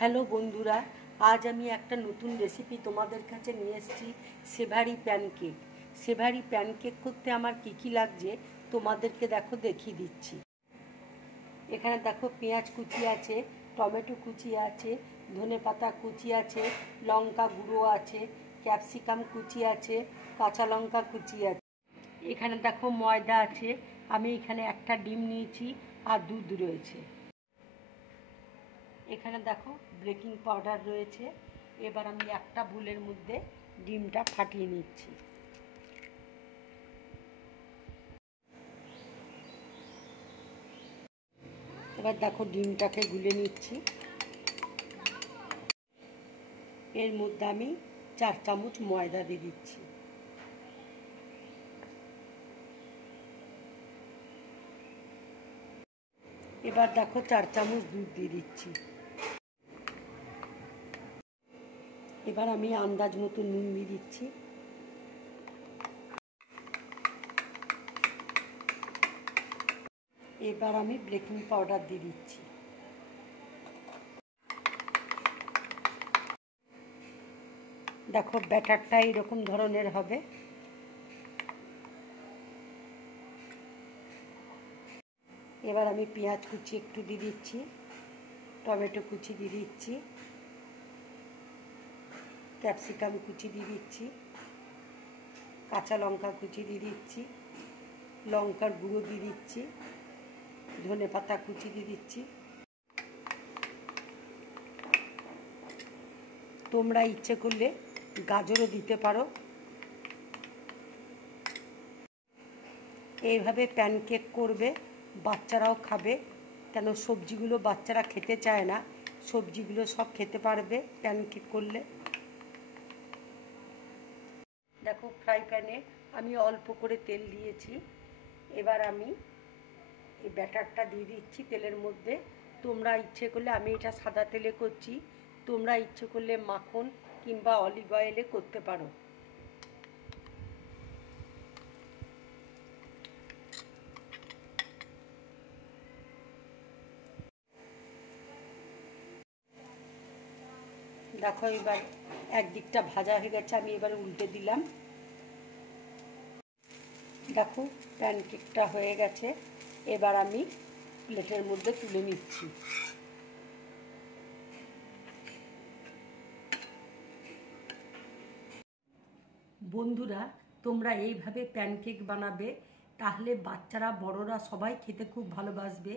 Hello বন্ধুরা, আজ আমি একটা নতুন রেসিপি তোমাদের কাছে নিয়ে এসেছি। সেভারি প্যানকেক। সেভারি প্যানকেক করতে আমার কী লাগছে তোমাদেরকে দেখিয়ে দিচ্ছি। এখানে দেখো, পেঁয়াজ কুচি আছে, টমেটো কুচি আছে, ধনেপাতা কুচি আছে, লঙ্কা গুঁড়ো আছে, ক্যাপসিকাম কুচি আছে, কাঁচা লঙ্কা কুচি আছে। এখানে দেখো ময়দা আছে, আমি এখানে একটা ডিম নিয়েছি আর দুধ রয়েছে। এখানে দেখো বেকিং পাউডার রয়েছে। এবার আমি একটা বুলের মধ্যে ডিমটা ফাটিয়ে নিচ্ছি। এবার দেখো ডিমটাকে গুলে নিচ্ছি। এর মধ্যে আমি 4 চামচ ময়দা দিয়ে দিচ্ছি। এবার দেখো 4 চামচ দুধ দিয়ে দিচ্ছি। এবার আমি আন্দাজ মতো নুন দিয়ে দিচ্ছি। এবার আমি বেকিং পাউডার দিয়ে দিচ্ছি। দেখো ব্যাটারটা এরকম ধরনের হবে। এবার আমি পেঁয়াজ কুচি একটু দিয়ে দিচ্ছি, টমেটো কুচি দিয়ে দিচ্ছি, ক্যাপসিকাম কুচি দিয়ে দিচ্ছি, কাঁচা লঙ্কা কুচি দিয়ে দিচ্ছি, লঙ্কার গুঁড়ো দিয়ে দিচ্ছি, ধনেপাতা কুচি দিয়ে দিচ্ছি। তোমরা ইচ্ছে করলে গাজরও দিতে পারো। এইভাবে প্যানকেক করবে, বাচ্চারাও খাবে, কেন সবজিগুলো বাচ্চারা খেতে চায় না, সবজিগুলো সব খেতে পারবে প্যানকেক করলে। দেখো ফ্রাই প্যানে আমি অল্প করে তেল দিয়েছি। এবার আমি এই ব্যাটারটা দিয়ে দিচ্ছি তেলের মধ্যে। তোমরা ইচ্ছে করলে, আমি এটা সাদা তেলে করছি, তোমরা ইচ্ছে করলে মাখন কিংবা অলিভ অয়েলে করতে পারো। দেখো এবার একদিকটা ভাজা হয়ে গেছে, আমি এবারে উল্টে দিলাম। দেখো প্যানকেকটা হয়ে গেছে। এবার আমি প্লেটের মধ্যে তুলে নিচ্ছি। বন্ধুরা, তোমরা এইভাবে প্যানকেক বানাবে, তাহলে বাচ্চারা বড়রা সবাই খেতে খুব ভালোবাসবে।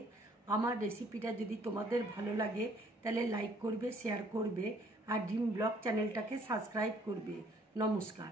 আমার রেসিপিটা যদি তোমাদের ভালো লাগে তাহলে লাইক করবে, শেয়ার করবে আর ড্রিম ব্লগ চ্যানেলটাকে সাবস্ক্রাইব করবে। নমস্কার।